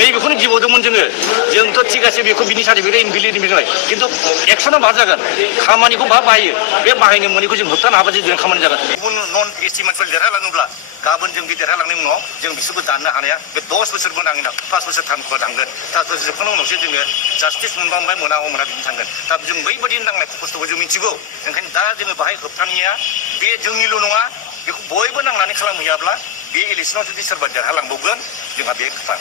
नैबेखौनो गिबावदोंमोन जोंथ' थिग আছে बेखौ बिनि सार्टिफिकेट इनभेलिड खिन्थु एक्सना मा जागोन खामानिखौ बाहायो बे बाहायनो मोनैखौ जों होबथानो हाबा जों खामानि जागोन गुबुन नन एसटि मानसिफोर देरहालाङोब्ला गाबोन जों बे देरहालांनायनि उनाव जों बिसोरबो दाननो हानाया बे 10 बोसोरबो नाङै 5 बोसोर थांगोन 5 बोसोर जोबखांनायनि उनावसो जोङो जास्टिस मोनबा मोना बिदिनो थांगोन दा जों बैबायदि नांनाय खस्थ'खौ जों मिथिगौ ओंखायनो दा जोङो बाहाय होबथानाया बे जोंनिल' नङा बेखौ बयबो नांनानै खालामहैयाब्ला बे इलेक्सनाव जुदि सोरबा देरहालांबावगोन जोंहा बे खोथा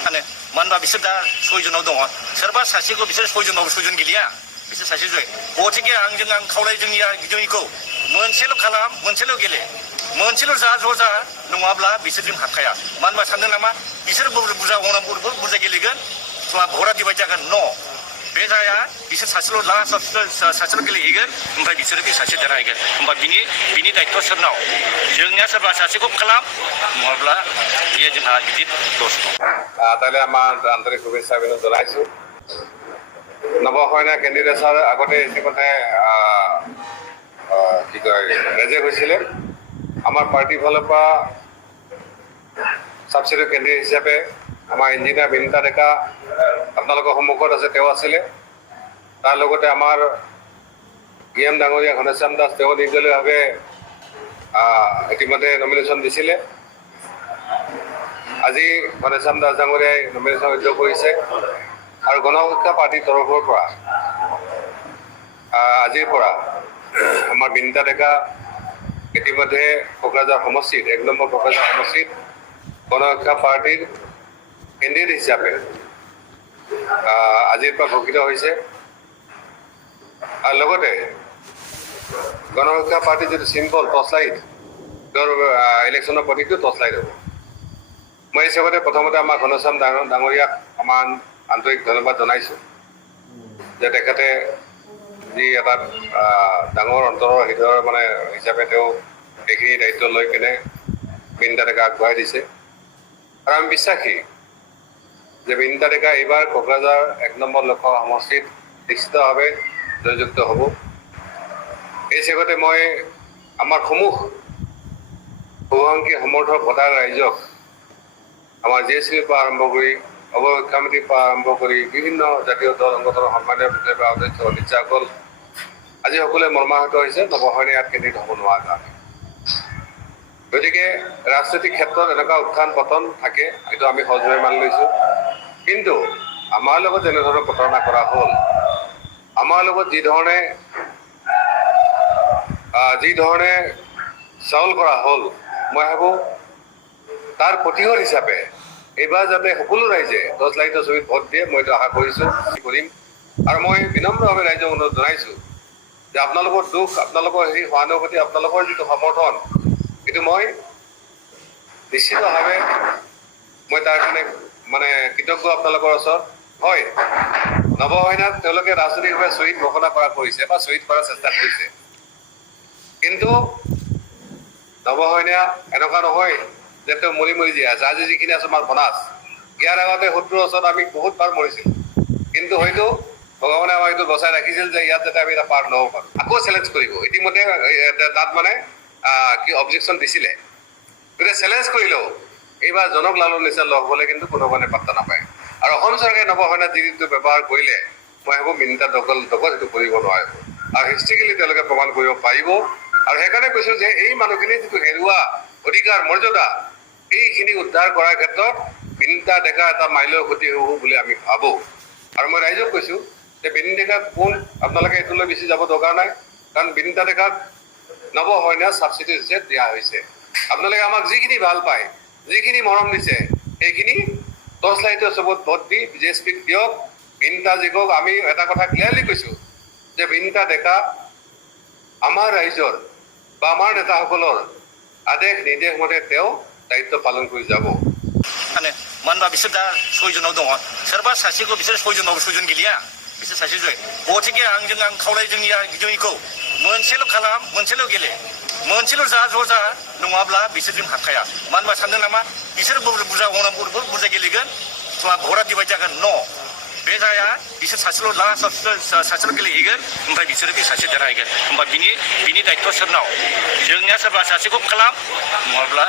मानो होनबा बिसोर दा 6 जनाव दङ सोरबा सासेखौ बिसोर 6 जनावबो 6 जन गेलेया बिसोर सासे जय गथिखे आं खावलाय जोंनिखौ मोनसेल' खालाम मोनसेल' गेले मोनसेल' जा नङाब्ला बिसोरजों हाखाया मानो होनबा सानदों नामा बिसोर बुरजा गेलेगोन भरा दिबाय जागोन न' बे जाया बिसोर सासेल' गेलेहैगोन ओमफ्राय बिसोरो बे सासे देरहाहैगोन होमबा बिनि दायित्व सोरनाव जोंनिया सोरबा सासेखौ खालाम नङाब्ला बेयो जोंहा गिदिर दस তাহলে আমাৰ আন্তৰিক শুভেচ্ছা জনাইছোঁ নৱসৈনিক কেণ্ডিডেটছৰ আগতে ইতিমধ্যে কি কয় ৰেজেক্ট হৈছিলে আমাৰ পাৰ্টিৰ ফালৰ পৰা ছাবচিডিয়েট কেণ্ডিডেট হিচাপে আমাৰ ইঞ্জিনিয়াৰ বিনীতা ডেকা আপোনালোকৰ সন্মুখত আছে তেওঁ আছিলে তাৰ লগতে আমাৰ এম ডাঙৰীয়া ঘনশ্যাম দাস তেওঁ নিৰ্দলীয়ভাৱে ইতিমধ্যে নমিনেশ্যন দিছিলে আজি ঘনশ্যাম দাস ডাঙৰীয়াই নমিনেশ্যন উদ্যোগ কৰিছে আৰু গণসংখ্যা পাৰ্টিৰ তৰফৰ পৰা আজিৰ পৰা আমাৰ বিনীতা ডেকা ইতিমধ্যে কোকৰাঝাৰ সমষ্টিত 1 নম্বৰ কোকৰাঝাৰ সমষ্টিত গণসংখ্যা পাৰ্টিৰ কেণ্ডিডেট হিচাপে আজিৰ পৰা ঘোষিত হৈছে আৰু লগতে গণসংখ্যা পাৰ্টিৰ যিটো চিম্বল টৰ্চলাইট ইলেকশ্যনৰ প্ৰতীকটো টৰ্চলাইট হ'ব মই এই হিচাপতে প্ৰথমতে আমাৰ ঘনশ্যাম ডাঙৰীয়াক আমাৰ আন্তৰিক ধন্যবাদ জনাইছোঁ যে তেখেতে যি এটা ডাঙৰ অন্তৰৰ হৃদয়ৰ মানে হিচাপে তেওঁ এইখিনি দায়িত্ব লৈ কেনে বিনীতা ডেকা আগবঢ়াই দিছে আৰু আমি বিশ্বাসী যে বিনীতা ডেকা এইবাৰ কোকৰাঝাৰ 1 নম্বৰ লোকসভা সমষ্টিত নিশ্চিতভাৱে জয়যুক্ত হ'ব এই হিচাপতে মই আমাৰ বহুসংখ্যক সমৰ্থক ভোটাৰ ৰাইজক আমাৰ JSCৰ পৰা আৰম্ভ কৰি অৱশিক্ষা সমিতিৰ পৰা আৰম্ভ কৰি বিভিন্ন জাতীয় দল সংগঠনৰ সন্মানীয় বিষয়া অধ্যক্ষ অনিত চাকল আজি সকলোৱে মৰ্মাহত হৈছে নৱসৈনিক ইয়াত কেণ্ডিডেট হ'ব নোৱাৰাৰ কাৰণে গতিকে ৰাজনৈতিক ক্ষেত্ৰত এনেকুৱা উত্থান পতন থাকে এইটো আমি সহজভাৱে মানি লৈছোঁ কিন্তু আমাৰ লগত যেনেধৰণে প্ৰতাৰণা কৰা হ'ল আমাৰ লগত যি ধৰণে চাউল কৰা হ'ল মই ভাবোঁ তাৰ প্ৰতিশোধ হিচাপে এইবাৰ যাতে সকলো ৰাইজে টৰ্চলাইটৰ ছবিত ভোট দিয়ে মই এইটো আশা কৰিম আৰু মই বিনম্ৰভাৱে ৰাইজক অনুৰোধ জনাইছোঁ যে আপোনালোকৰ দুখ আপোনালোকৰ সহানুভূতি আপোনালোকৰ যিটো সমৰ্থন এইটো মই নিশ্চিতভাৱে মই তাৰ কাৰণে মানে কৃতজ্ঞ আপোনালোকৰ ওচৰত হয় নৱসৈনিক তেওঁলোকে ৰাজনৈতিকভাৱে শ্বহীদ ঘোষণা কৰিছে বা শ্বহীদ কৰাৰ চেষ্টা কৰিছে কিন্তু নৱসৈনিক এনেকুৱা নহয় যে তেওঁ মৰি জীয়াই আছে আজি যিখিনি আছে আমাৰ বনাছ ইয়াৰ আগতে 70 বছৰত আমি বহুতবাৰ মৰিছিলোঁ কিন্তু হয়তো ভগৱানে আমাক এইটো বচাই ৰাখিছিল যে ইয়াত যাতে আমি এটা পাৰ নহ'ব পাৰোঁ আকৌ চেলেঞ্জ কৰিব ইতিমধ্যে তাত মানে কি অবজেকশ্যন দিছিলে গতিকে চেলেঞ্জ কৰিলেও এইবাৰ জনক লালৰ নিচিনা লগ হ'লে কিন্তু কোনোবানে পাত্তা নাপায় আৰু অসম চৰকাৰে নৱসৈনিক যিটো ব্যৱহাৰ কৰিলে মই ভাবোঁ বিনীতা ডেকাৰ সেইটো কৰিব নোৱাৰিব আৰু হিষ্ট্ৰিকেলি তেওঁলোকে প্ৰমাণ কৰিব পাৰিব আৰু সেইকাৰণে কৈছোঁ যে এই মানুহখিনি যিটো হেৰুৱা অধিকাৰ মৰ্যাদা এইখিনি উদ্ধাৰ কৰাৰ ক্ষেত্ৰত বিনীতা ডেকা এটা মাইলৰ ক্ষতি হ'ব বুলি আমি ভাবোঁ আৰু মই ৰাইজক কৈছোঁ যে বিনীতা ডেকাক কোন আপোনালোকে এইটোলৈ বেছি যাব দৰকাৰ নাই কাৰণ বিনীতা ডেকাক নৱসৈনিক ছাবচিডি হিচাপে দিয়া হৈছে আপোনালোকে আমাক যিখিনি ভাল পায় যিখিনি মৰম দিছে সেইখিনি টৰ্চলাইটৰ চবত ভোট দি JSPক দিয়ক বিনীতা জিকক আমি এটা কথা ক্লিয়াৰলি কৈছোঁ যে বিনীতা ডেকা আমাৰ ৰাইজৰ বা আমাৰ নেতাসকলৰ আদেশ নিৰ্দেশ মতে তেওঁ দায়িত্ব পালন কৰি যাব मानो होनबा बिसोर दा 6 जनाव दङ सोरबा सासेखौ बिसोर 6 जनावबो 6 जन गेलेया बिसोर सासे जय गथिखे आं खावलाय जोंनिखौ मोनसेल' खालाम मोनसेल' गेले मोनसेल' जा नङाब्ला बिसोरजों हाखाया मानो होनबा सानदों नामा बिसोर बुरजा गेलेगोन भरा दिबाय जागोन न' बे जाया बिसोर सासेल' गेलेहैगोन ओमफ्राय बिसोरो बे सासे देरहाहैगोन होमबा बिनि दायित्व सोरनाव जोंनिया सोरबा सासेखौ खालाम नङाब्ला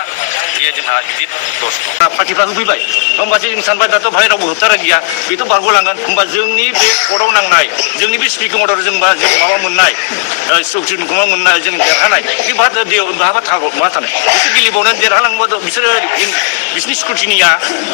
बेयो जोंहा गिदिर लस पार्टिफ्रा होफैबाय होमबासो जों सानबाय दाथ' बाहाय रावबो होबथारा गैया बेथ' बारग'लांगोन होमबा जोंनि बे कर्टआव नांनाय जोंनि बे स्पिकिं अर्डार जों माबा मोननाय सुप्रिमखौ मोननाय जों देरहानाय बे बहाबा थानाय बिसोर गेलेबावनो देरहालांबाथ' बिसोरो बिसोरनि स्क्रुटिनिया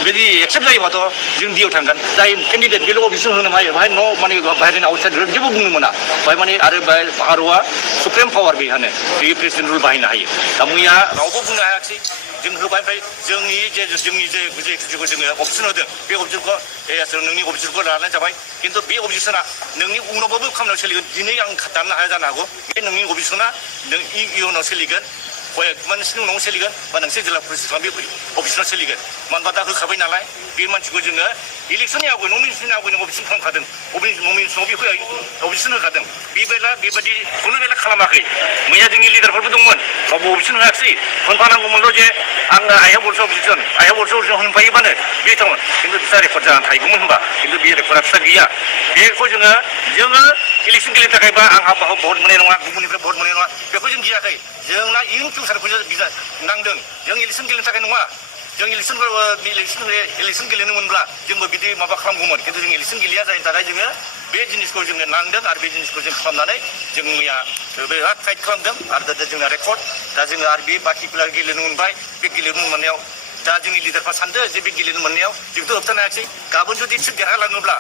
बिदि एक्सेप्ट जायोबाथ' जों दियाव थांगोन जाय केन्डिडेट बेल' अबजेक्सन होनो हायो बाहाय न' माने बाहेरनि आउटसाइड जेबो बुंनो मोना बाहाय माने आरो बाहाय भारतआ सुप्रिम पावार बेहानो बे प्रेसिडेन्ट रुल बाहायनो हायो दा मैया रावबो बुंनो हायाखिसै जों होबाय ओमफ्राय जोंनि जे जोङो अबजेक्सन होदों बे अबजेक्सनखौ नोंनि अबजेक्सनखौ लानाय जाबाय खिन्थु बे अबजेक्सना नोंनि उनावबाबो खामानियाव सोलिगोन दिनै आं दाननो हाया जानो हागौ बे नोंनि अबजेक्सना नों इयुनाव सोलिगोन नोंसिनि उनाव सोलिगोन बा नोंसोर जिल्ला परिषद बे अफिसाव सोलिगोन मानो होनबा दा होखाबाय नालाय बे मानसिखौ जोङो इलेक्सननि आवगाय नमिनेसननि आवगाय नों अफिसन खालामखादों नमिनेसनाव बेखौ अफिसन होखादों बेबायदि खुनु बेला खालामाखै मैया जोंनि लिडारफोरबो दंमोन रावबो अफिसन होआखिसै होनफानांगौमोनल' जे आङो आइहा बलसो अफिसन होनफायोबानो बे थांमोन खिन्थु बिस्रा रेकर्ड जानानै थाहैगौमोन होनबा खिन्थु बे रेकर्डआ फिसा गैया बेखौ जोङो इलेक्सन गेलेनो थाखाय बा आंहा भट मोननाय नङा गुबुननिफ्राय भट मोननाय नङा बेखौ जों गियाखै जोंना इयुन फिउचारखौ नांदों जों इलेक्सन गेलेनो थाखाय नङा जों इलेक्सन गेलेनो मोनब्ला जोंबो बिदि माबा खालामगौमोन खिन्थु जों इलेक्सन गेलेया जायनि थाखाय जोङो बे जिनिसखौ जोङो नांदों आरो बे जिनिसखौ जों खालामनानै जों मैया बिराद फाइट खालामदों आरो दा जोंना रेकर्ड दा जोङो आरो बे बाखि प्लेयार गेलेनो मोनबाय बे गेलेनो मोननायाव दा जोंनि लिडारफ्रा सानदों जे बे गेलेनो मोननायाव जोंथ' होबथानो हायाखै गाबोन जुदि बिसोर देरहालाङोब्ला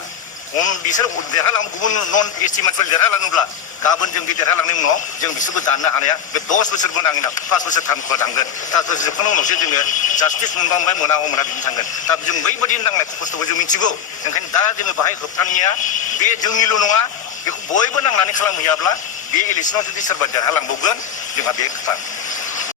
बिसोर गुबुन नन एसटि मानसिफोर देरहालाङोब्ला गाबोन जों बे देरहालांनायनि उनाव जों बिसोरबो दाननो हानाया बे 10 बोसोरबो नांगोन 5 बोसोर थांगोन 5 बोसोर जोबखांनायनि उनावसो जोङो जास्टिस मोनबा मोना बिदि थांगोन दा जों बैबायदि नांनाय खस्थ'खौ जों मिथिगौ ओंखायनो दा जोङो बाहाय होबथानाया बे जोंनिल' नङा बेखौ बयबो नांनानै खालामहैयाब्ला बे इलेक्सनाव जुदि सोरबा देरहालांबावगोन जोंहा बे खोथा